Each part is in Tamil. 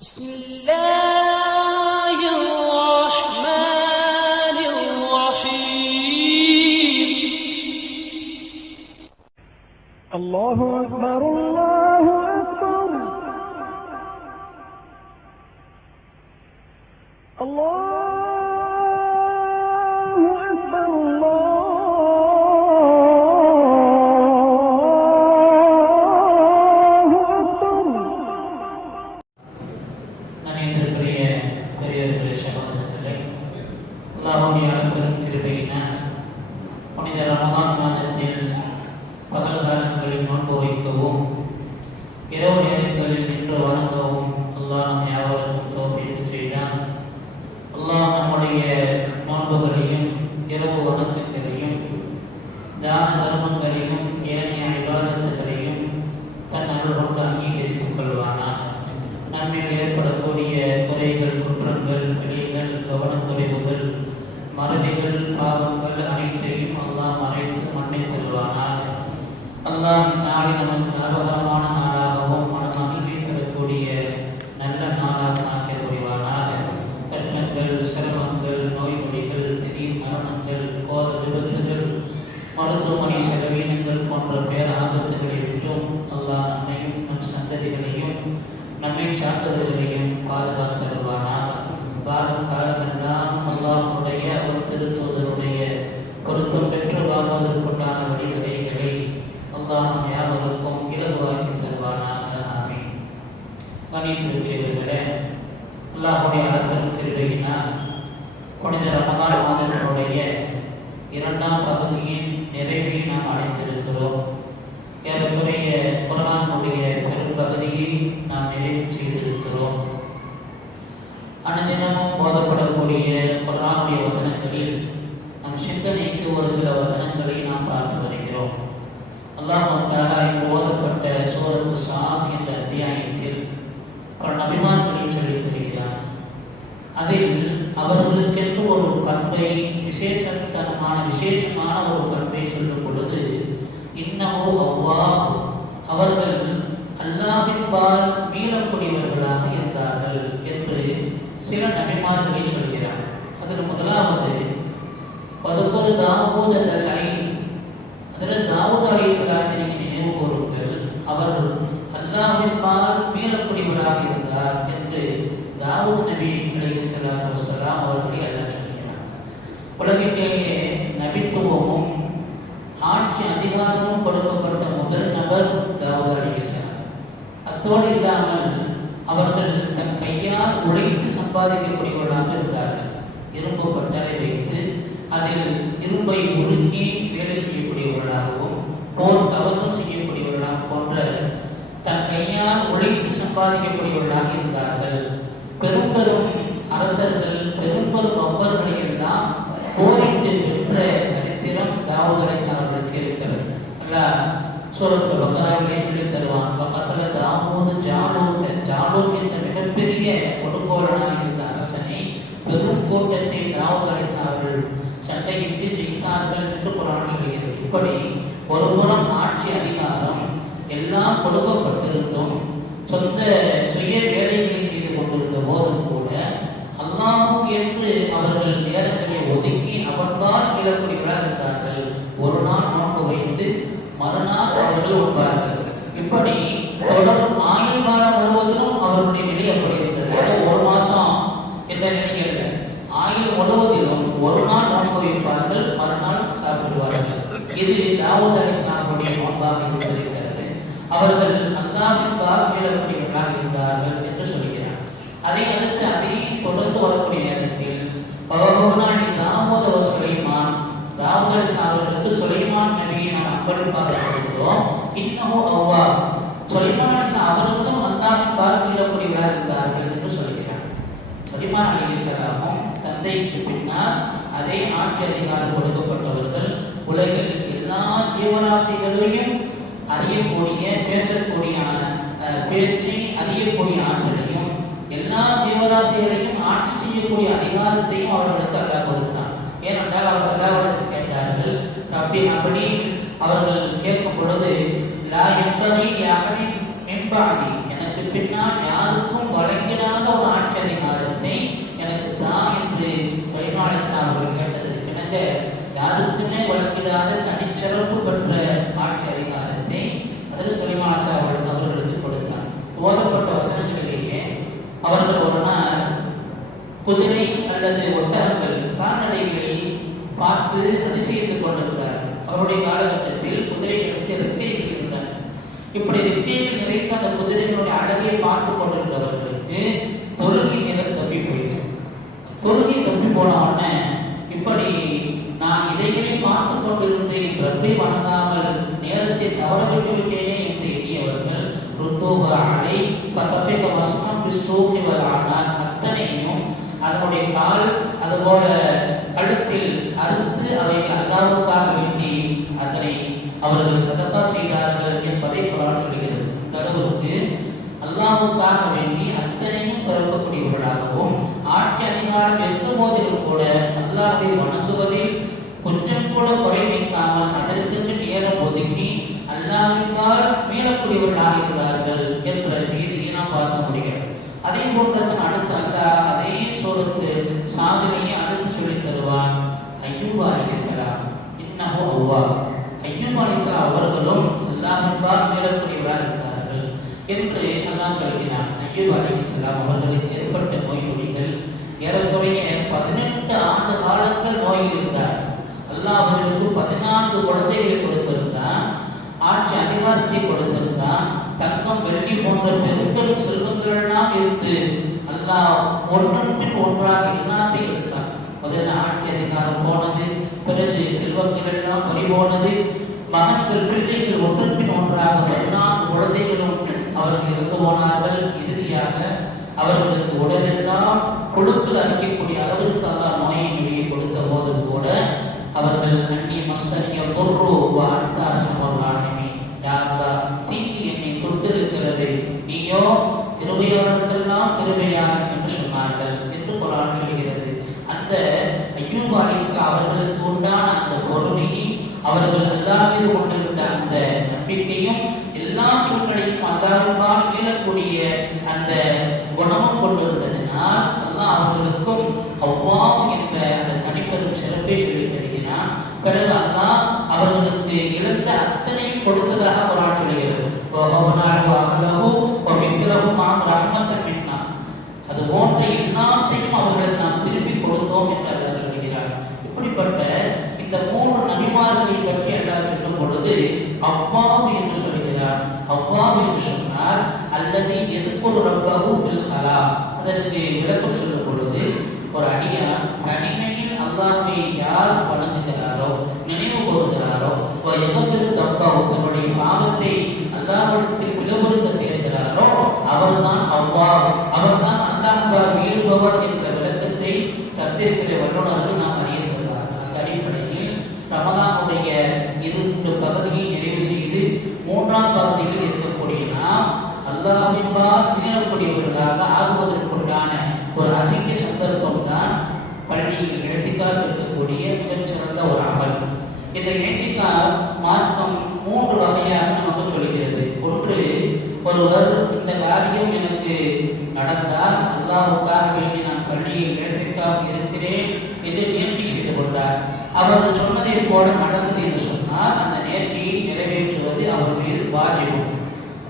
بسم الله الرحمن الرحيم الله أكبر الله أكبر الله أكبر الله أكبر. நன்றிக்குரிய பெரியவர்களே, சகோதரர்களே, அல்லாஹ்வுடைய அருள் கிருபையினால் புனித ரமலான் மாதத்தில் பகல் காலங்களில் நோன்பு வைக்கவும் இரவு நேரங்களில் நின்று வணங்கவும் அல்லாஹ் நம்மை யாவருக்கும் தௌஃபீக் செய்தான். அல்லாஹ் நம்முடைய நோன்புகளையும் இரவு வணக்கங்களையும் தான தர்மங்களையும் ஏனைய இபாதத்துகளையும் தன் அருள் கொண்டு அங்கீகரித்துக் கொள்வானாக. நம்மில் ஏற்படக்கூடிய குறைகள், குற்றங்கள், பிழைகள், கவனக்குறைவுகள், மறதிகள், பாவங்கள் அனைத்தையும் அல்லாஹ் மறைத்து மன்னித்து தருவானாக. அல்லாஹ் நாளை நமக்கு லாபகரமான நாளாகவும் மனமகிழ்ச்சி தரக்கூடிய நல்ல நாளாக ஆக்கிய புரிவானாக. கஷ்டங்கள், சிரமங்கள், நோய் நொடிகள், திடீர் மரணங்கள், கோர விபத்துகள், மருத்துவமனை செலவீனங்கள் போன்ற பேராபத்துகளை விட்டும் அல்லாஹ் நம்மையும் நம் சந்ததிகளையும் நம்மை சார்ந்தவர்களையும் பாதுகாத்தருவானாக. வாழும் காலமெல்லாம் அல்லாஹ்வுடைய ஒரு திருத்தூதருடைய பொருத்தம் பெற்று வாழ்வதற்குண்டான வழிவகைகளை அல்லாஹ் நம் யாவருக்கும் இலகுவாக்கி தருவானாக. ஆமீன். கணித்திருக்கிறவர்களே, அல்லாஹ்வுடைய அருள் கிருபையினால் புனித ரமலான் மாதத்தினுடைய இரண்டாம் பகுதியின் நிறைவை நாம் அடைந்திருக்கிறோம். ஏறக்குறைய குர்ஆனுடைய பெரும்பகுதியை நாம் நிறைவு செய்திருக்கிறோம். அனுதினமும் போதப்படக்கூடிய குர்ஆனுடைய வசனங்களில் நம் சிந்தனைக்கு ஒரு சில வசனங்களை நாம் பார்த்து வருகிறோம். அல்லாஹ் தஆலா இங்கு ஓதப்பட்ட சூரத்து ஸாத் என்ற அத்தியாயத்தில் பல நபிமார்களை சொல்லித் தருகிறார். அதில் அவர்களுக்கென்று ஒரு பண்பை, விசேஷமான ஒரு பண்பை சொல்லும் பொழுது, இன்னமோ அல்லாஹ், அவர்கள் அல்லாஹ்வின்பால் மீளக்கூடியவர்களாக இருந்தார்கள் என்று சில நபிமார்களை சொல்கிறார். அதில் முதலாவது பதுப்பொரு தாவூத் அதில் தாவூத் அலைஹிஸ்ஸலாத்தை நினைவு கூறுங்கள், அவர் அல்லாஹ்வின்பால் மீளக்கூடியவராக இருந்தார் என்று தாவூத் நபி அலைஹிஸ்ஸலாத்து வஸ்ஸலாம் அவர்களை அல்லாஹ் சொல்கிறார். உலகிலேயே நபித்துவமும் ஆட்சி அதிகாரமும் கொடுக்கப்பட்ட முதல் நபர் தாவூத் அலைஹிஸ்ஸலாம். அத்தோடு இல்லாமல் அவர்கள் தன் கையால் உழைத்து சம்பாதிக்கக்கூடியவர்களாக இருந்தார்கள். இரும்பு பட்டறை வைத்து அதில் இரும்பை உருக்கி வேலை செய்யக்கூடியவர்களாகவும், போர் கவசம் செய்யக்கூடியவர்களாக போன்ற தன் கையால் உழைத்து சம்பாதிக்கக்கூடியவர்களாக இருந்தார்கள். பெரும் பெரும் அரசர்கள், பெரும் பெரும் ஒவ்வொருவரை எல்லாம் போரிட்டு வென்ற சரித்திரம் தாவூத் அலைஹிஸ்ஸலாம் அவர்களுக்கு இருக்கிறது. அல்லாஹ் சூரத்துல் பக்ராவிலே சொல்லித் தருவான், பக்கத்துல தாவூத் ஜாலூத் என்ற மிகப்பெரிய கொடுங்கோலனாக இருந்த அரசனை, பெரும் கூட்டத்தை தாவூத் அலைஹிஸ்ஸலாம் அவர்கள் சண்டையிட்டு ஜெயித்தார்கள் என்று குர்ஆன் சொல்கிறது. இப்படி ஒருபுறம் ஆட்சி அதிகாரம் எல்லாம் கொடுக்கப்பட்டிருந்தும் சொந்த சுய வேலைகளை செய்து கொண்டிருந்த போதும் கூட அல்லாஹ்வுக்கு என்று அவர்கள் நேரங்களை ஒதுக்கி அவன்தான் இழக்கூடியவர்களாக இருந்தார்கள். ஒரு நாள் நோன்பு வைத்து மறுநாள் அவர்கள் உண்பார்கள். இப்படி தொடரும் ஆயுள் காலம் முழுவதும் அவருடைய நிலை அப்படி இருந்தது. ஒரு மாசம் எந்த நிலையில் ஆயுள் முழுவதிலும் ஒரு நாள் நோன்பு வைப்பார்கள், மறுநாள் சாப்பிடுவார்கள். இது தாவூத் அலைஹிஸ்ஸலாமுடைய நோன்பாக இருக்கிறது. அவர்கள் அல்லாஹ்வின்பால் மீளக்கூடியவர்களாக இருந்தார்கள் என்று சொல்கிறார். அதை அடுத்து அதையும் தொடர்ந்து வரக்கூடிய நேரத்தில் தாவூத் சுலைமான், தாவூத் அலைஹிஸ்ஸலாம் அவர்களுக்கு சுலைமான் நபியை நாம் அன்பளிப்பாக கொடுத்தோம். இன்னமோ அல்லாஹ், சுலைமான் அலைஹிஸ்ஸலாம் அவர்களும் அல்லாஹ்வின்பால் மீளக்கூடியவர்களாக இருந்தார்கள் என்று சொல்கிறார். சுலைமான் அலைஹிஸ்ஸலாமும் தந்தைக்கு பின்னால் அதே ஆட்சி அதிகாரம் கொடுக்கப்பட்டவர்கள். உலகில் எல்லா ஜீவராசிகளையும் அறியக்கூடிய, பேசக்கூடிய பேச்சை அறியக்கூடிய ஆற்றலையும், எல்லா ஜீவராசிகளையும் ஆட்சி செய்யக்கூடிய அதிகாரத்தையும் அவர்களுக்கு அல்லாஹ் கொடுத்தான். ஏனென்றால் அவர்கள் அல்லாஹ்விடத்தில் கேட்டார்கள். அப்படி அவர்கள் கேட்கும் பொழுது, லா யம்பகி லிஅஹதின் மின் பஅதி, எனக்கு பின்னால் யாருக்கும் வழங்கிடாத அவர்கள் ஒரு நாள் குதிரை அல்லது ஒட்டகங்கள் கால்நடைகளை பார்த்து அதிசயித்துக் கொண்டிருந்தார். அவருடைய காலகட்டத்தில் குதிரைகளுக்கு ரெக்கைகள் இருந்தன. இப்படி ரெக்கைகள் நிறைந்த அந்த குதிரைகளுடைய அழகை பார்த்து கொண்டிருந்தவர்களுக்கு தொழுகை நேரம் தப்பி போயிடுச்சு. தொழுகை தப்பி போன உடனே இப்படி நான் இதைகளை பார்த்து கொண்டிருந்தேன், ரப்பை வணங்காமல் நேரத்தை தவறவிட்டு விட்டேனே என்று எண்ணியவர்கள் ருத்தோகாலை பத்தப்பேக வசனம் பிஸ்தோகிவரானார் அத்தனையும் அதனுடைய கால் அதுபோல கழுத்தில் அறுத்து அவை அல்லாஹ்வுக்காக வேண்டி அதனை அவர்கள் சதகா செய்தார்கள் என்பதை குர்ஆன் சொல்கிறது. கடவுளுக்கு அல்லாஹ்வுக்காக வேண்டி அத்தனையும் திறக்கக்கூடியவர்களாகவும் ஆட்சி அதிகாரம் இருக்கும் போதிலும் கூட அல்லாஹ்வை வணங்குவதில் கொஞ்சம் கூட குறை வைக்காமல் அதற்கு நேரம் ஒதுக்கி அல்லாஹ்விற்காக மீளக்கூடியவர்களாக இருந்தார்கள் என்ற செய்தியை நாம் பார்க்க முடிகிறது. அதே போன்றதான் அடுத்து அல்லாஹ் அதே சூரத்து சாதனையை அடுத்து சொல்லித் தருவான். அய்யூப் அலைஹிஸ்ஸலாம் இன்னஹு அவ்வாப். அய்யூப் அலைஹிஸ்ஸலாம் அவர்களும் அல்லாஹ்விற்காக மீளக்கூடியவர்களாக இருந்தார்கள் என்று அல்லாஹ் சொல்கிறான். அய்யூப் அலைஹிஸ்ஸலாம் அவர்களுக்கு ஏற்பட்ட நோய் நொடிகள் ஏறக்குறைய 18 ஆண்டு காலங்கள் நோயில் இருந்தார். அல்லாஹ் அவர்களுக்கு 14 குழந்தைகளை கொடுத்திருந்தான், ஆட்சி அதிகாரத்தை கொடுத்திருந்தான், தங்கம் வெள்ளி போன்ற பெருந்தொரு செல்வங்கள் எல்லாம் இருந்து அல்லாஹ் ஒன்றன் பின் ஒன்றாக எல்லாத்தையும் எடுத்தான். முதல்ல ஆட்சி அதிகாரம் போனது, பிறகு செல்வங்கள் எல்லாம் பறி போனது, மகன்கள் பிள்ளைகள் ஒன்றன் பின் ஒன்றாக 14 குழந்தைகளும் அவர்கள் இருந்து போனார்கள். இறுதியாக அவர்களுக்கு உடலெல்லாம் கொடுக்கல் அளிக்கக்கூடிய அளவிற்கு அல்லாஹ் நோயை நொடியை கொடுத்த போது கூட அவர்கள் அந்நிய மஸ்தனிய பொருள் தீங்கு என்னை தொட்டிருக்கிறது, நீயோ கிருபையாளருக்கெல்லாம் கிருபையாளர் என்று சொன்னார்கள் என்று குர்ஆன் சொல்கிறது. அந்த அய்யூப் அலைஹிஸ்ஸலாம் அவர்களுக்கு உண்டான அந்த பொறுமையை, அவர்கள் அல்லாஹ் மீது கொண்டிருந்த அந்த நம்பிக்கையும், எல்லா சூழ்நிலையும் அல்லாஹ்வால் மீளக்கூடிய அந்த குணமும் கொண்டிருந்ததினால் அல்லாஹ் அவர்களுக்கும் அவ்வாப் என்ற அந்த தனிப்பெரும் சிறப்பை சொல்லித் தருகிறான். பிறகு அல்லாஹ் அவர்களுக்கு இழந்த அத்தனையும் கொடுத்ததாக குர்ஆன் சொல்கிறது. அது போன்ற எல்லாத்தையும் அவர்களுக்கு நாம் திருப்பி கொடுத்தோம் என்று அல்லாஹ் சொல்கிறார். இப்படிப்பட்ட இந்த 3 நபிமார்களை பற்றி அல்லாஹ் சொல்லும் பொழுது அவ்வாப் என்று சொல்கிறார். அவ்வாப் என்று சொன்னால் அல்லது எதுக்குரு ரப்பஹு பில் ஹலா, அதற்கு விளக்கம் சொல்லும் பொழுது ஒரு அடியான் தனிமையில் அல்லாஹ்வை யார் வணங்குகிறாரோ, நினைவு கூறுகிறாரோ, தன்னுடைய பாவத்தை அல்லாஹ்விடத்தில் விலகுறுக்க தேடுகிறாரோ அவர்தான் அவ்வாப், அவர்தான் அல்லாஹ்வால் வீழ்பவர் என்ற விளக்கத்தை தஃசீரிலே வல்லுநர்கள் நாம் அறிய தருவார்கள். அந்த அடிப்படையில் ரமலானுடைய 2 பகுதியை நிறைவு செய்து 3ஆம் பகுதியில் இருக்கக்கூடிய நாம் அல்லாஹ்வின்பால் மீளக்கூடியவர்களாக ஆகுவதற்குண்டான ஒரு அதிக சந்தர்ப்பம் தான் பள்ளியில் இஅ்திகாஃப் இருக்கக்கூடிய மிகச்சிறந்த ஒரு அமல். இந்த இஅ்திகாஃப் மார்க்கம் 3 வகையாக நமக்கு சொல்கிறது. ஒன்று, ஒருவர் இந்த காரியம் எனக்கு நடந்தால் அல்லாஹ்வுக்காக வேண்டி நான் பள்ளியில் இஅ்திகாஃப் இருக்கிறேன் என்று நேர்ச்சி செய்து கொண்டார். அவர் சொன்னதை போல நடந்தது என்று சொன்னால் அந்த நேர்ச்சியை நிறைவேற்றுவது அவர் மீது வாஜிப்.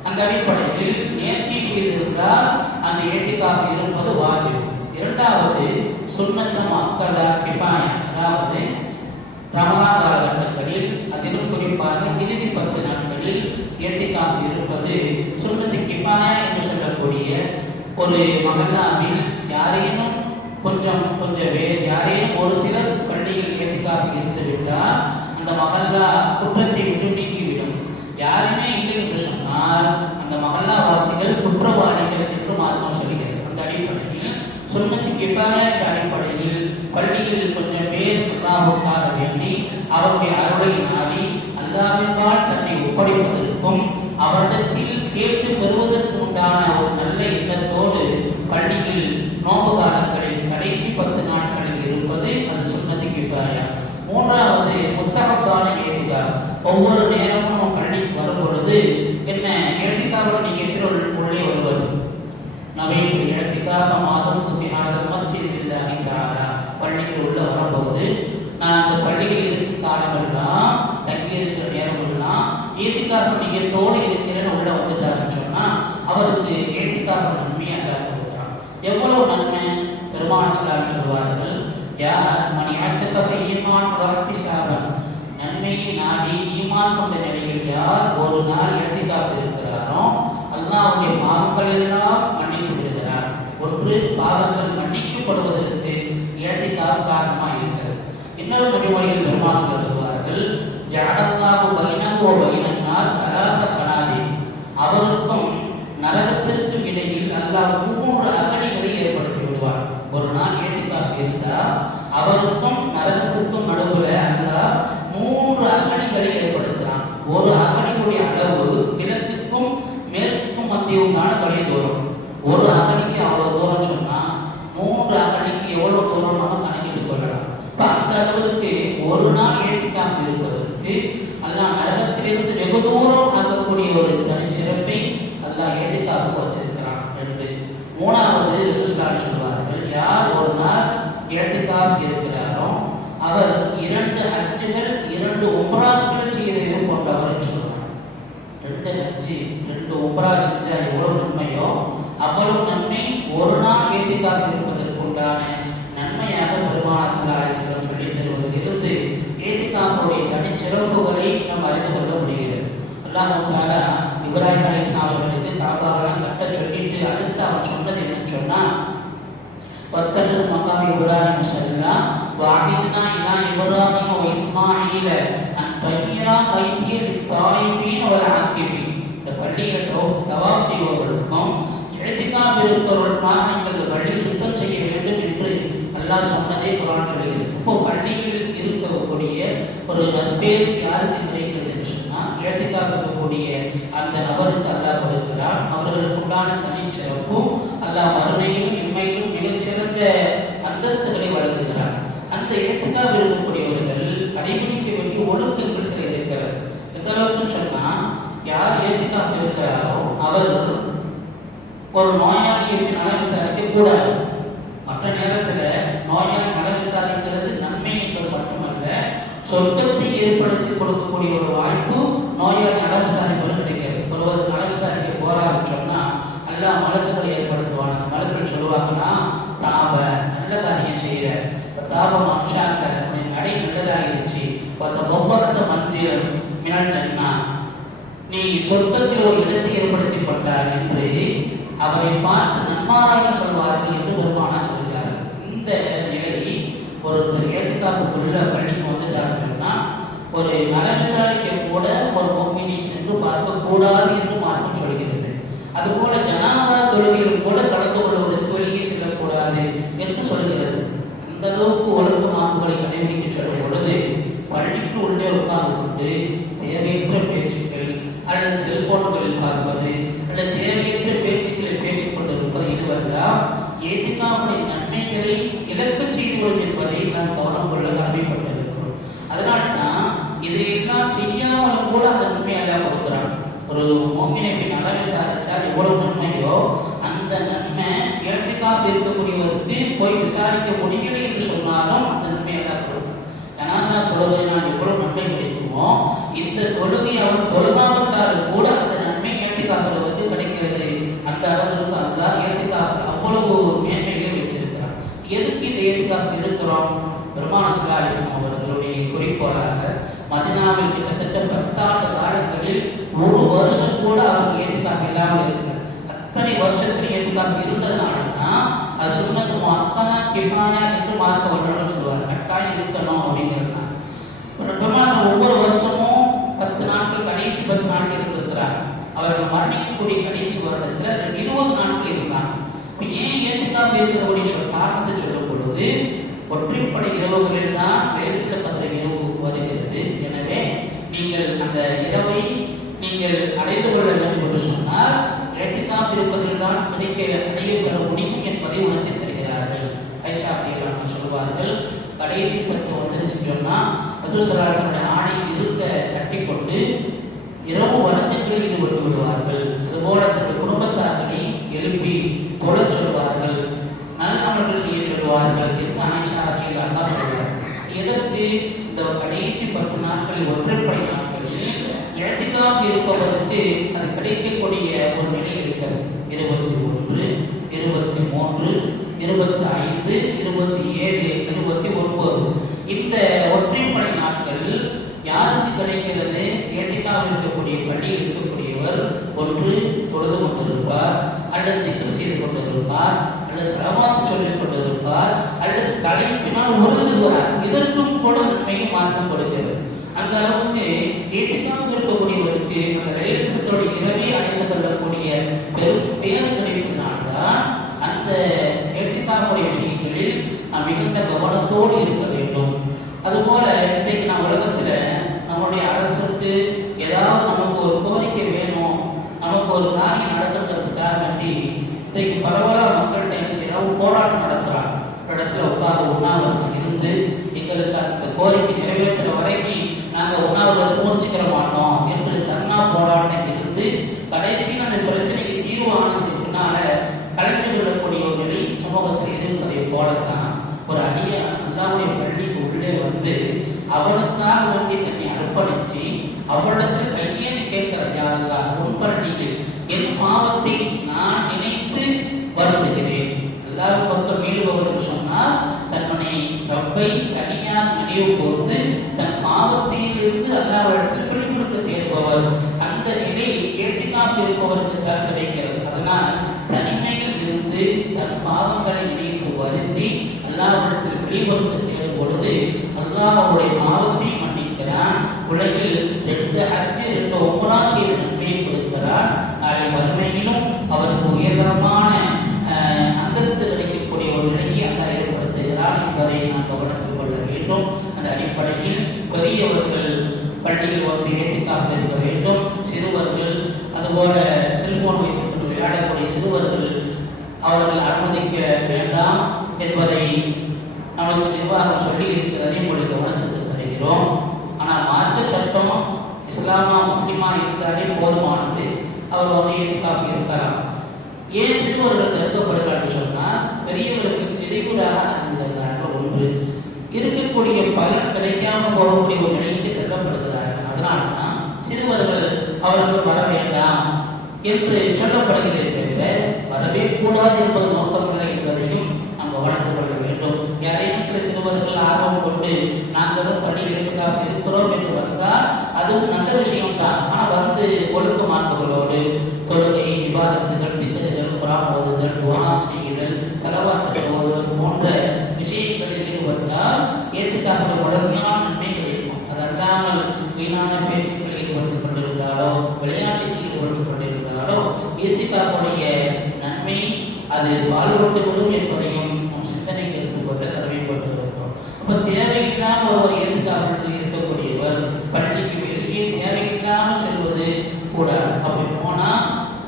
அந்த அடிப்படையில் நேர்ச்சி செய்திருந்தால் அந்த இஅ்திகாஃப் இருப்பது வாஜிப். இரண்டாவது சுன்னத்து முஅக்கதா கிஃபாயா, அதாவது ரமலான் காலகட்டங்களில் அதிலும் குறிப்பாக இறுதி 10 நாட்களில் இஅ்திகாஃப் இருப்பது சுன்னத்து கிஃபாயா என்று சொல்லக்கூடிய ஒரு மஹல்லாவில் யாரேனும் கொஞ்சம் பேர், யாரேனும் ஒரு சிலர் பள்ளியில் இஅ்திகாஃப் இருந்துவிட்டால் அந்த மஹல்லா குற்றத்தை விட்டு நீங்கிவிடும். யாருமே இல்லை என்று சொன்னால் அந்த மஹல்லா வாசிகள் குற்றவாளிகள் என்று மார்க்கம் சொல்கிறது. அந்த அடிப்படையில் சுன்னத்து கிஃபாயா என்ற அடிப்படையில் பள்ளியில் கொஞ்சம் பேர் அல்லாஹ்வுக்காக வேண்டி அவருடைய அருளை நாடி அல்லாஹ்வின்பால் தன்னை ஒப்படைப்பதற்கும் அவரிடத்தில் கேட்டு பெறுவதற்கு உண்டான ஒரு நல்ல எண்ணத்தோடு பள்ளியில் நோன்பு காலங்களில் கடைசி 10 நாட்களில் இருப்பது அது சுன்னத்து கிஃபாயா. மூன்றாவது முஸ்தஹப்பான இஅ்திகாஃப். ஒவ்வொரு நேரமும் பள்ளிக்கு வரும் பொழுது என்ன இஅ்திகாஃப் நீங்க உள்ளே வருவது நவைத்து இஅ்திகாஃப் மாதம் சுபிஹானல் மஸ்ஜித் லில்லாஹி தஆலா, பள்ளிக்கு உள்ள வரும்போது நான் அந்த பள்ளியில் இருக்கும் காலமெல்லாம் தங்கி இருக்கிற நேரமெல்லாம் இஅ்திகாஃப் நீயத்தோடு இருக்கிறேன்னு உள்ள வந்துட்டாருன்னு சொன்னா அவருக்கு இஅ்திகாஃப் நன்மையை அல்லாஹ் கொடுக்கிறான். எவ்வளவு நன்மை! பெருமானார் ஸல்லல்லாஹு அலைஹி சொல்வார்கள், யார் மன் இஅ்தகஃப ஈமான் வ இஹ்திஸாபன், நன்மையை நாடி ஈமான் கொண்ட நிலையில் யார் ஒரு நாள் இஅ்திகாஃப் இருக்கிறாரோ அல்லாஹ்வுடைய பாவங்கள் எல்லாம் மன்னித்து விடுகிறார். ஒன்று, பாவங்கள் மன்னிக்கப்படுவதற்கு இஅ்திகாஃப் காரணமாக இருக்கிறது. இன்னொரு வழிமுறையில் பெருமானார் ஸல்லல்லாஹு அலைஹி சொல்வார்கள், ஜஅலல்லாஹு பைனஹு வ பைனன் நாஸ் ஸலாத ஸலாதி, அவருக்கும் நரகத்திற்கும் இடையில் அல்லாஹ் 3 அகழிகளை ஏற்படுத்தி விடுவார். ஒரு நாள் இஅ்திகாஃப் இருந்தால் அவருக்கும் நரகத்திற்கும் நடுவில் அல்லாஹ் 3 அகழிகளை ஏற்படுத்துகிறான். ஒரு அகழியுடைய அளவு கிழக்குக்கும் மேற்குக்கும் மத்தியவுமான தொலை தூரம். ஒரு அகழிக்கு அவ்வளவு தூரம் சொன்னா 3 அகழிக்கு எவ்வளவு தூரம் நம்ம கணக்கிட்டு கொள்ளலாம். அந்த அளவுக்கு ஒரு நாள் இஅ்திகாஃப் இருப்பதற்கு அல்லாஹ் நரகத்திலிருந்து வெகு தூரம் ஆகக்கூடிய ஒரு தனி சிறப்பை அல்லாஹ் இஅ்திகாஃப் வச்சிருக்கிறான். 2. மூணாவது ரசூலுல்லாஹி சொல்வார்கள், யார் ஒரு நாள் இஅ்திகாஃப் இருக்கிறாரோ அவர் 2 ஹஜ்ஜுகள் 2 உம்ராக்கள் செய்தது போன்றவர் என்று சொல்றாங்க. 2 ஹஜ்ஜு 2 உம்ரா செஞ்சா எவ்வளவு நன்மையோ அவ்வளவு நன்மை ஒரு நாள் இஅ்திகாஃப் இருப்பதற்கு உண்டான நன்மையாக பெருமானார் ஸல்லல்லாஹு அலைஹி வஸல்லம் சொல்லித் தருவதிலிருந்து இஅ்திகாஃபுடைய தனிச்சிறப்புகளை நாம் அறிந்து கொள்ள முடிகிறது. அல்லாஹ் தஆலா இப்ராஹிம் அலைஹிஸ்ஸலாம் அவர்களுக்கு காபாவை கட்ட சொல்லிட்டு அடுத்து அவன் சொன்னது என்னன்னு சொன்னா, வத்தஹது மகாம் இப்ராஹிம் ஸல்லா வஅஹித்னா இலா இப்ராஹிம் வ இஸ்மாஈல அன் தஹிரா பைத்திய லித்தாயிபீன் வல் ஆகிஃபீன். இந்த பள்ளியை தவாஃப் செய்பவர்களுக்கும் இஅ்திகாஃப் இருப்பவர்களுமாக நீங்கள் பள்ளி சுத்தம் செய்ய வேண்டும் என்று அல்லாஹ் சொன்னதே குர்ஆன் சொல்கிறது. இப்போ பள்ளியில் இருக்கக்கூடிய ஒரு நற்பேர் யாருக்கு கிடைக்கிறது என்று சொன்னால், இஅ்திகாஃப் இருக்கக்கூடிய அந்த நபருக்கு அல்லாஹ் கொடுக்கிறான். அவர்களுக்கு உண்டான தனிச்சிறப்பும் அல்லாஹ் மறுமையிலும் இம்மையிலும் மிகச்சிறந்த அந்தஸ்துகளை வழங்குகிறார். அந்த இஅ்திகாஃப் இருக்கக்கூடியவர்கள் கடைபிடிக்க வேண்டிய ஒழுக்கங்கள் சில இருக்கிறது. எந்த அளவுக்கு சொன்னா, யார் இஅ்திகாஃப் இருக்கிறாரோ அவர்கள் ஒரு நோயாளியை நல விசாரிக்க கூடாது. மற்ற நேரத்தில் நோயாளி நல விசாரிக்கிறது நன்மை என்பது மட்டுமல்ல, சொர்க்கத்தை ஏற்படுத்தி கொடுக்கக்கூடிய ஒரு வாய்ப்பு நோயாளி நல விசாரிப்பது கிடைக்கிறது. ஒருவர் நல விசாரிக்க போறாருன்னு சொன்னா அல்லாஹ் மலக்குகளை ஏற்படுத்துவாங்க. அந்த மலக்குகள் சொல்லுவாங்கன்னா, தாப நல்ல காரியம் செய்யற, தாபம் அம்சாக்க நடை நல்லதாகிருச்சு, ஒவ்வொருத்த மந்திரம் மினல் ஜன்னா, நீ சொர்க்கத்தில் ஒரு இடத்தை ஏற்படுத்தி கொண்டார் என்று அவரை பார்த்து நன்மாராயம் சொல்வார்கள் என்று பெருமானார் சொல்கிறார். இந்த நிலையை ஒருத்தர் இஅ்திகாஃபுக்குள்ள பள்ளிக்கு வந்துட்டாருன்னா ஒரு நல விசாரிக்க கூட ஒரு முஃமினை சென்று பார்க்க கூடாது என்று மார்க்கம் சொல்கிறது. அதுபோல ஜனாஸா தொழுகையில் கூட கலந்து கொள்வதற்கு வெளியே செல்லக்கூடாது என்று சொல்கிறது. அந்த அளவுக்கு ஒழுக்கமானவர்களை கடைபிடிக்க சொல்லும் பொழுது பள்ளிக்கு உள்ளே உட்கார்ந்து கொண்டு தேவையற்ற பேச்சுக்கள் அல்லது செல்போன்களில் பார்ப்பது அல்லது தேவையற்ற பேச்சுக்களை பேசிக் கொண்டிருப்பது இதுவெல்லாம் இஅ்திகாஃபுடைய நன்மைகளை இழக்க செய்துவிடும் என்பதை நாம் கவனம் கொள்ள கடமைப்பட்டிருக்கிறோம். அதனால்தான் இதையெல்லாம் செய்யாமலும் கூட அந்த நன்மையாக கொடுக்கிறான். ஒரு முஃமினை நல விசாரித்தால் எவ்வளவு நன்மையோ அந்த நன்மை இஅ்திகாஃப் இருக்கக்கூடியவருக்கு போய் விசாரிக்க முடியவில்லை என்று சொன்னாலும் அந்த நன்மையாக கொடுக்கிறான். ஜனாஸா தொழுகையினால் எவ்வளவு நன்மை கிடைக்குமோ இந்த தொழுகை அவர் தொழுகாவிட்டாலும் கூட அந்த நன்மை இஅ்திகாஃபிற்கு கிடைக்கிறது. அந்த அளவுக்கு அல்லாஹ் இஅ்திகாஃப் அவ்வளவு மேன்மைகளை வச்சிருக்கிறார். எதுக்கு இந்த இஅ்திகாஃப் இருக்கிறோம்? பெருமானார் ஸல்லல்லாஹு அலைஹி வஸல்லம் அவர்களுடைய குறிக்கோளாக மதீனாவில் கிட்டத்தட்ட 10 ஆண்டு காலங்களில் ஒரு வருஷம் கூட அவருக்கு இஅ்திகாஃப் இல்லாமல் இருக்கிறார். அத்தனை வருஷத்தில் இஅ்திகாஃப் இருந்ததுனாலதான் அது சுன்னத்து முஅக்கதா கிஃபாயா என்று மார்க்க வல்லுநர்கள் சொல்வார். கட்டாயம் இருக்கணும் அப்படிங்கிறதுனால பெருமானார் ஒவ்வொரு வருஷமும் 10 நாட்கள் கடைசி 10 நாட்கள் இருந்திருக்கிறார். அவர்கள் மரணிக்கக்கூடிய கடைசி வருடத்தில் 20 நாட்கள் இருந்தாங்க. ஏன் இஅ்திகாஃப் இருக்கக்கூடிய காரணத்தை சொல்லும் பொழுது ஒற்றைப்படை இரவுகளில் தான் லைலத்துல் கத்ர் இரவு வருகிறது. எனவே நீங்கள் அந்த இரவை நீங்கள் அடைந்து கொள்ள வேண்டும் என்று சொன்னால் இஅ்திகாஃப் இருப்பதில் தான் அடைய பெற முடியும் என்பதை உணர்த்தி தருகிறார்கள். ஆயிஷா ரலியல்லாஹு சொல்வார்கள், கடைசி 10 வந்துருச்சுன்னு சொன்னா ரசூல் ஸல்லல்லாஹு அலைஹி வஸல்லம் ஆடையில் இருக்க கட்டிக்கொண்டு இரவு வணக்கங்களில் ஈடுபட்டு விடுவார்கள். அதுபோல தங்கள் குடும்பத்தார்களை எழுப்பி தொழ சொல்வார்கள், நல்லமல்கள் செய்ய சொல்வார்கள் என்று ஆயிஷா ரலியல்லாஹு சொல்வார். எதற்கு? இந்த கடைசி 10 நாட்களில் ஒற்றைப்படை நாட்களில் இஅ்திகாஃப் இருப்பவருக்கு அது கிடைக்கக்கூடிய ஒரு நிலை இருக்கிறது. 21, 23 23, 25, 27, 29 இந்த ஒற்றைப்படை நாட்கள் யாருக்கு கிடைக்கிறது? ஏத்திகாவில் இருக்கக்கூடிய பள்ளியில் இருக்கக்கூடியவர் ஒன்று தொழுது கொண்டிருப்பார், அல்லது திக்ர் செய்து கொண்டிருப்பார், அல்லது ஸலவாத் சொல்லிக் கொண்டிருப்பார், அல்லது தலைப்பினால் உருளுகிறார். இதற்கும் கூட நன்மையும் மாற்றம் கொடுக்கிறது. அந்த அளவுக்கு ஏத்திகாவில் இருக்கக்கூடியவருக்கு அந்த லைலத்துல் இரவை அடைந்து கொள்ளக்கூடிய பெரும் பேர் கிடைப்பதனால்தான் அந்த ஏத்திகாவுடைய விஷயங்களில் நாம் மிகுந்த கவனத்தோடு இருக்க வேண்டும். அதுபோல இன்றைக்கு நாம் உலகத்துல நம்முடைய அரசுக்கு ஏதாவது நமக்கு ஒரு கோரிக்கை வேணும், நமக்கு ஒரு காரியம் நடத்துறதுக்காக வேண்டி இன்றைக்கு பரவலாக மக்கள்கிட்ட என்ன செய்யறாங்க, போராட்டம் நடத்துறாங்க. இடத்துல உட்கார்ந்து உண்ணாவிரதம் இருந்து எங்களுக்கு அந்த கோரிக்கை நிறைவேற்றுற வரைக்கும் நாங்க உண்ணாவிரதம் முடிச்சுக்கிற மாட்டோம் என்று தன்னா போராட்டம் இருந்து கடைசியில் அந்த பிரச்சனைக்கு தீர்வு ஆனதுக்கு பின்னால கலந்து கொள்ளக்கூடிய ஒரு நிலை சமூகத்தில் இருப்பதை போலத்தான் ஒரு அடியான் அல்லாஹ்வுடைய பள்ளிக்கு உள்ளே வந்து அவனுக்காக வேண்டி தன்னை அர்ப்பணிச்சு அவனிடத்தில் கையேறி கேட்கிறார், யா அல்லாஹ், உன் பள்ளியில் என் பாவத்தை நான் நினைத்து வருந்துகிறேன். அல்லாஹ் பக்கம் மீறுபவர் சொன்னால் தன்னை ரப்பை தனியாக நினைவு கூர்ந்து தன் பாவத்திலிருந்து அல்லாஹ்விடத்தில் பிடிமுடுக்க தேடுபவர். அந்த நிலை ஏற்றிக்காமல் இருப்பவருக்கு தான் கிடைக்கிறது. அதனால் தனிமையில் இருந்து தன் பாவங்களை நினைத்து வருந்தி அல்லாஹ்விடத்தில் பிடிமுடுக்க தேடும் பொழுது அல்லாஹ்வுடைய பாவத்தை மன்னிக்கிறான். உலகில் 2 ஹஜ் 2 உம்ரா செய்த நன்மையை கொடுக்கிறார். நாளை மறுமையிலும் அவருக்கு உயர்தரமான அந்தஸ்து கிடைக்கக்கூடிய ஒரு நிலையை அல்லாஹ் ஏற்படுத்துகிறார் என்பதை நாம் கவனித்துக் கொள்ள வேண்டும். அந்த அடிப்படையில் பெரியவர்கள் பள்ளியில் வந்து ஏத்திக்காக இருக்க வேண்டும். சிறுவர்கள் அதுபோல செல்போன் வைத்துக் கொண்டு விளையாடக்கூடிய சிறுவர்கள் அவர்கள் அனுமதிக்க வேண்டாம் என்பதை நமக்கு நிர்வாகம் சொல்லி இருக்கிறதை உங்களுக்கு கவனத்துக்கு தருகிறோம். ஆனால் மார்க்க சட்டம் இஸ்லாமா முஸ்லிமா இருந்தாலே போதுமானது. அவர் வந்து ஏத்திக்காக இருக்கலாம். ஏன் சிறுவர்கள் தடுக்கப்படுகிறார்கள் சொன்னால் பெரியவர்களுக்கு இடையூறாக இருந்ததாக ஒன்று இருக்கக்கூடிய பலன் கிடைக்காமல் போகக்கூடிய ஒரு நிலைக்கு தள்ளப்படுகிறார்கள். அதனால்தான் சிறுவர்கள் அவர்கள் வர வேண்டாம் என்று சொல்லப்படுகிறது தவிர வரவே கூடாது என்பது நோக்கமில்லை என்பதையும் நாம் கவனித்துக் கொள்ள வேண்டும். யாரையும் சில சிறுவர்கள் ஆர்வம் கொண்டு நாங்களும் பள்ளியில் ஏத்திக்காக இருக்கிறோம் என்று வந்தால் அதுவும் நல்ல விஷயம்தான். ஆனால் வந்து ஒழுக்க மார்க்குகளோடு தொழுகை, விவாதத்துகள், திட்டங்கள், குர்ஆன் ஓதுதல், துஆ செய்தல், ஸலவாத் ஓதுதல் போன்ற விஷயங்களில் ஈடுபட்டால் ஏத்திக்காக முழுமையான நன்மை கிடைக்கும். அதல்லாமல் வீணான பேச்சுக்களில் ஈடுபட்டுக் கொண்டிருந்தாலோ விளையாட்டில் ஈடுபட்டுக் கொண்டிருந்தாலோ ஏத்திக்காவுடைய நன்மை அது வாழ்வோட்டு விடும் என்பதையும் நம் சிந்தனைக்கு எடுத்துக்கொள்ள கடமைப்பட்டிருக்கிறோம். அப்ப தேவையில்லாமல் ஒரு ஏத்திக்காவில் இருக்கக்கூடியவர் பள்ளிக்கு வெளியே தேவையில்லாமல் செல்வது கூட. அப்படி போனா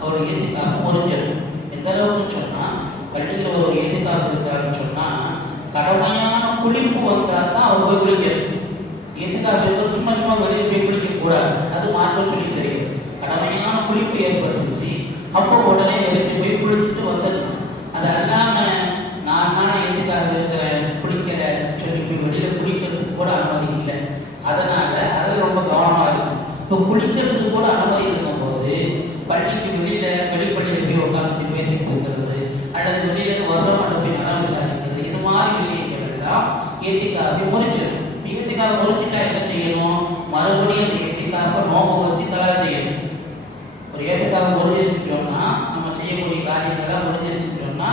அவர் ஏத்திக்காக முறிஞ்சிடும். எந்த அளவுக்கு சொன்னா பள்ளியில் ஒரு ஏத்திக்காக இருக்காருன்னு சொன்னா கடமையான குளிப்பு வந்தால் தான் அவர் போய் குளிக்கிறது. ஏத்திக்காக சும்மா சும்மா வெளியில் போய் குளிக்க கூடாது. அது மாற்றம் சொல்லி தெரியும். கடமையான குளிப்பு ஏற்பட்டுச்சு, அப்போ உடனே வெளியே போய் குளிச்சுட்டு வந்தது. அது அல்லாம நான் ஏத்திக்காக இருக்கிறேன் குளிக்கிற சொல்லி போய் வெளியில குளிக்கிறதுக்கு கூட அனுமதி இல்லை. அதனால அதில் ரொம்ப கவனமா இருக்கும். இப்போ குளிக்கிறதுக்கு கூட அனுமதி இருக்கும் போது பள்ளிக்கு வெளியில வெளிப்பள்ளியில போய் உட்காந்து பேசிட்டு இருக்கிறது அல்லது வெளியில வருமானத்தை போய் நல்லா விசாரிக்கிறது, இது மாதிரி விஷயங்கள் எல்லாம் ஏத்திக்காக முறிச்சிடும். ஏத்திக்காக முறிச்சிட்டா என்ன செய்யணும்? மறுபடியும் அந்த ஏத்திக்காக நோக்கம் வச்சு தலா செய்யணும். ஒரு ஏத்திக்காக முறிஞ்சிருச்சோம்னா நம்ம செய்யக்கூடிய காரியங்கள்லாம் முறிஞ்சிருச்சோம்னா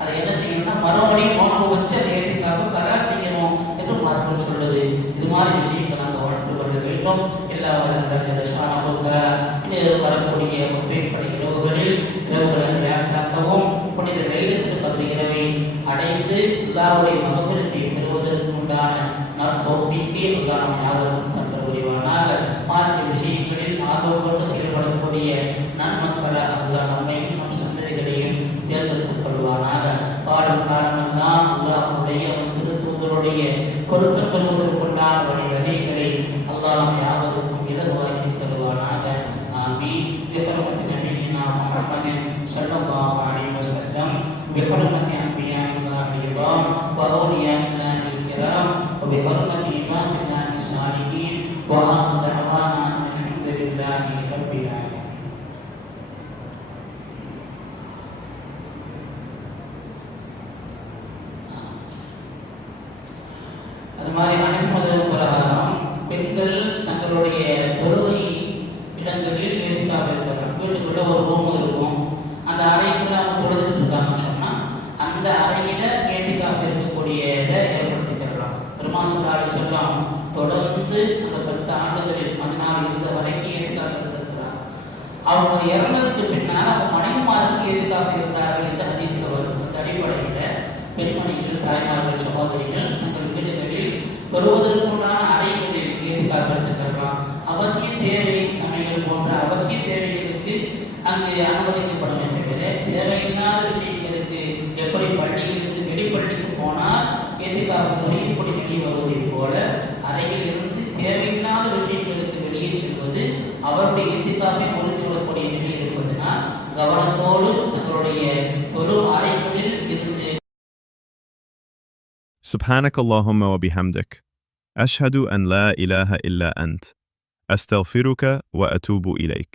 அதை என்ன செய்யணும்னா மறுபடியும் நோக்கம் வச்சு அந்த ஏத்திக்காக தலா செய்யணும் என்று மார்க்கம் சொல்லுது. இது மாதிரி விஷயங்களை நாங்கள் வளர்த்து கொள்ள வேண்டும். எல்லா வரக்கூடிய ஒற்றைப்படை இரவுகளை வேண்டாக்கவும் புனித லைலத்துல் கத்ர் இரவை அடைந்து அல்லாஹ்வுடைய மகஃபிரத்தை பெறுவதற்கு உண்டான நற்தௌஃபீக்கை அல்லாஹ் நம் யாவருக்கும் தந்த புரிவானாக. மார்க்க விஷயங்களில் ஆர்வம் கொண்டு செயல்படக்கூடிய நன்மக்களாக அல்லாஹ் நம்மையும் நம் சந்ததிகளையும் தேர்ந்தெடுத்துக் கொள்வானாக. பாடும் காரணமெல்லாம் அல்லாஹ்வுடைய திருத்தூதருடைய பொருத்தம் பெறுவதற்குண்டான வழிகளை அல்லாஹ் நம் யாவருக்கும் இலகுவாக்கி தருவானாக. ஆமீன். بحرمة نبينا محمد صلى الله عليه وسلم بحرمة أنبياء الله الكرام وأولياء الله الكرام وبحرمة إمام الله الصالحين وآخر دعوانا الحمد لله رب العالمين. மாதிரி அனுமதி பிரகாரம் பெண்கள் தங்களுடைய தொழுகை இடங்களில் ஏற்றிக்காக இருக்கிறாங்க. வீட்டுக்குள்ள ஒரு ரூம் இருக்கும், அந்த அறைக்குள்ள அவங்க தொழுதுட்டு இருக்காங்கன்னு சொன்னா அந்த அறையில ஏற்றிக்காக இருக்கக்கூடிய இதை ஏற்படுத்திக்கலாம். பெருமாசலாடி செல்லம் தொடர்ந்து அந்த 10 ஆண்டுகளில் 14 இருந்த வரைக்கும் ஏற்றிக்காக இருந்திருக்கிறார். அவங்க இறந்ததுக்கு பின்னால் அவங்க மனைவிமாருக்கு ஏற்றிக்காக இருக்கிறார்கள் என்ற ஹதீஸ்ல வரும். அந்த அடிப்படையில் பெண்மணிகள், தாய்மார்கள், சகோதரிகள் தங்கள் வீடுகளில் தொழுவதற்குண்டான அறைகளில் ஏற்றிக்காக இருக்கலாம். அவசிய தேவை சமையல் போன்ற அவசிய தேவைகளுக்கு அங்கு அனுமதிக்கப்படும் என்பதை, தேவையில்லாத விஷயங்களுக்கு எப்படி பள்ளியிலிருந்து வெளிப்பள்ளிக்கு போனால் ஏற்றிக்காக இப்படி வெளியே வருவதை போல அறையில் இருந்து தேவையில்லாத விஷயங்களுக்கு வெளியே செல்வது அவருடைய ஏற்றிக்காக முறித்துவிடக்கூடிய நிலை இருப்பதனால் கவனத்தோடு தங்களுடைய தொழு அறைகளில் இருந்து. سبحانك اللهم وبحمدك أشهد أن لا إله إلا أنت أستغفرك وأتوب إليك.